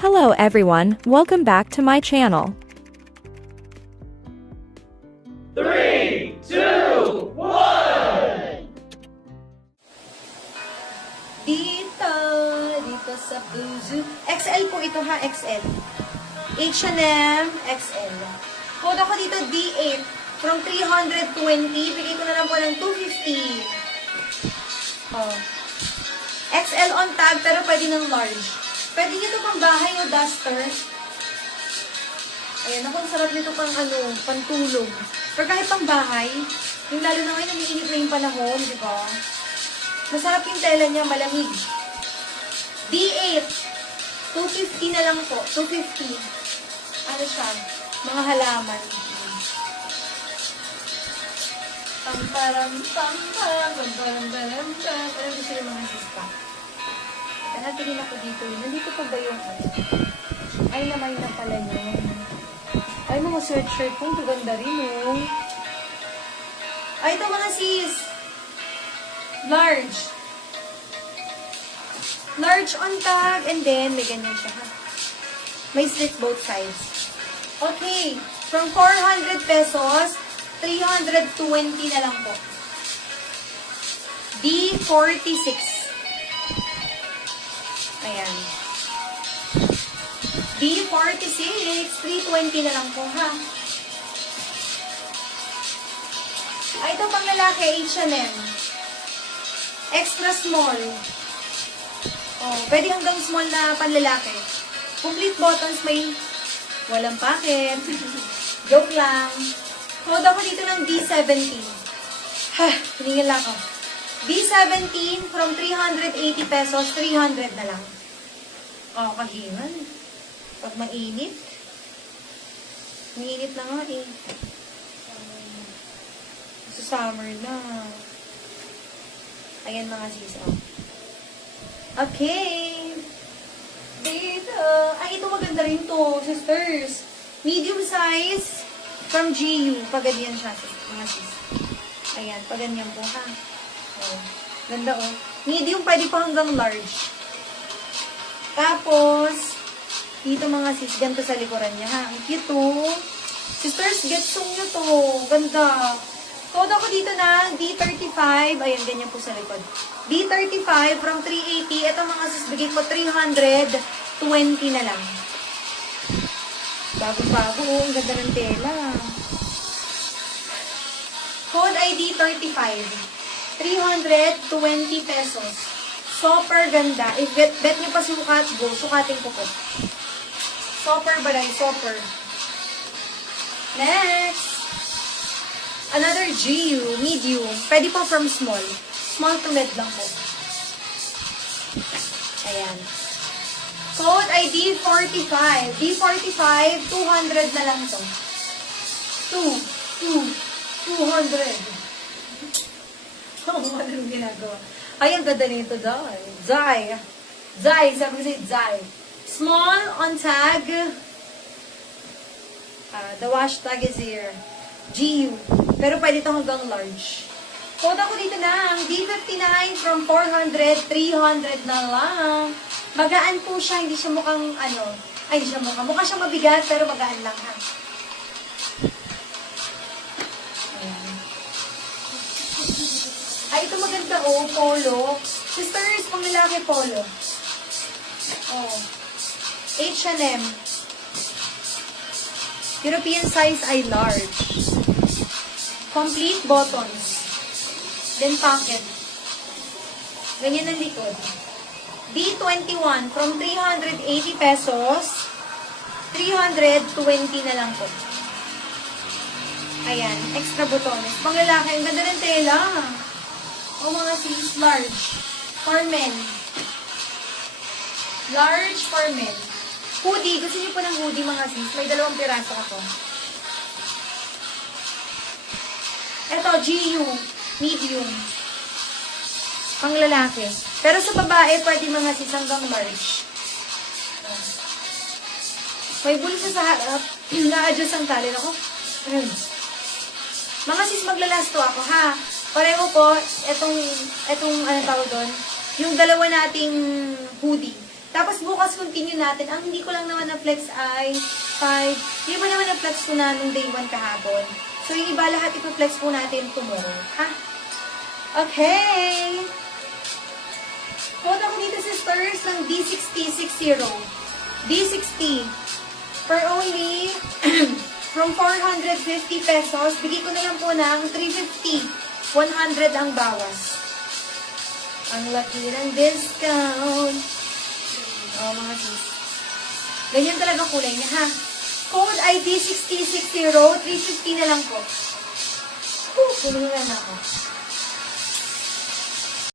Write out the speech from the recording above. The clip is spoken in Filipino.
Hello everyone, welcome back to my channel. 3, 2, 1! Dito sa Buzu. XL po ito ha, XL. H&M, XL. Code ako dito D8. From 320, bigay ko na lang po ng 250. Oh. XL on tag, pero pwede ng large. Pwede nyo ito pang bahay o duster. Ayan, ako, ang sarap nito pang pantulog. Pero kahit pang bahay, yung lalo na ngayon, umiinit na yung panahon, di ba? Masarap yung tela niya, malamig. D8. 250 na lang po. 250. Ano siya? Mga halaman. Pamparam, pamparam, pamparam, pamparam, pamparam. Parang gusto yung mga sista. Tingin ako dito. Nandito pa ba yung ay, namay na pala yun. Ay, mga sweatshirt po. Ganda rin, no? Ay, ito mga sis. Large. Large on tag. And then, may ganyan siya, ha? May slit both sides. Okay. From 400 pesos, 320 na lang po. D46. Ayan. D46, 320 na lang po, ha? Ay, ito pang lalaki, H&M. Extra small. Oh, pwede hanggang small na panlalaki. Complete buttons, may walang packet. Joke lang. Code ako dito ng D17. Ha, hiningil ako. D17 from 380 pesos, 300 na lang. Oh, kahiman. Pag mainit. Mainit na nga eh. Sa summer na. Ayan mga sisa. Okay. Dito. Ay, ito maganda rin to, sisters. Medium size from GU. Paganyan siya, mga sis. Ayan, paganyan po ha. Oh, ganda oh. Medium pwede pa hanggang large. Tapos, dito mga sis, ganito sa likuran niya ha. Ang cute oh. Sisters, getsong nyo to. Ganda. Code ako dito na D35. Ayan, ganyan po sa likod. D35 from 380. Ito mga sis, bigay ko 320 na lang. Bago-bago oh. Ang ganda ng tela. Code ID 35. 320 pesos. Super ganda. If bet nyo pa sukat, go. Sukatin ko po. Super balay. Super. Next. Another GU. Medium. Pwede pa from small. Small to mid lang po. Ayan. Code ID 45. D45, 200 na lang to. 200. Oo, anong ginagawa? Ay, ang ganda nito, Zai. Zai, sabi ko sa'yo, Zai. Small on tag. The wash tag is here. GU. Pero pwede ito hanggang large. Code ako dito na. Ang D59 from 400, 300 na lang. Magaan po siya. Hindi siya mukhang, hindi siya mukhang. Mukha siyang mabigat, pero magaan lang, ha? Ay, ito maganda, oh, polo. Sisters, pang lalaki polo. Oh. H&M. European size ay large. Complete buttons. Then pocket. Ganyan ang likod. D21 from 380 pesos, 320 na lang po. Ayan, extra butones. Pang lalaki, ang ganda ng tela. O mga sis, large. For men. Large for men. Hoodie. Gusto niyo po ng hoodie mga sis? May 2 piraso ako. Ito, GU. Medium. Pang lalaki. Pero sa babae, pwede mga sis hanggang large. May bulsa sa harap. Na-adjust ang talin ako. Mga sis, maglalasto ako, ha? Pareho po, etong tawag doon, yung dalawa nating hoodie. Tapos bukas continue natin. Ang hindi ko lang naman na-flex ay 5. Hindi ba naman na-flex ko na nung day 1 kahapon? So, yung iba lahat ipiflex po natin tomorrow. Ha? Okay! Quote ako dito, sisters, ng D6060. D60. For only from 450 pesos, bigay ko na lang po ng 350. 100 ang bawas. Ang laki ng discount. Oh, mga sis. Ganyan talaga kulay niya, ha? Code ID 6060, 350 na lang po. Bumili na ako.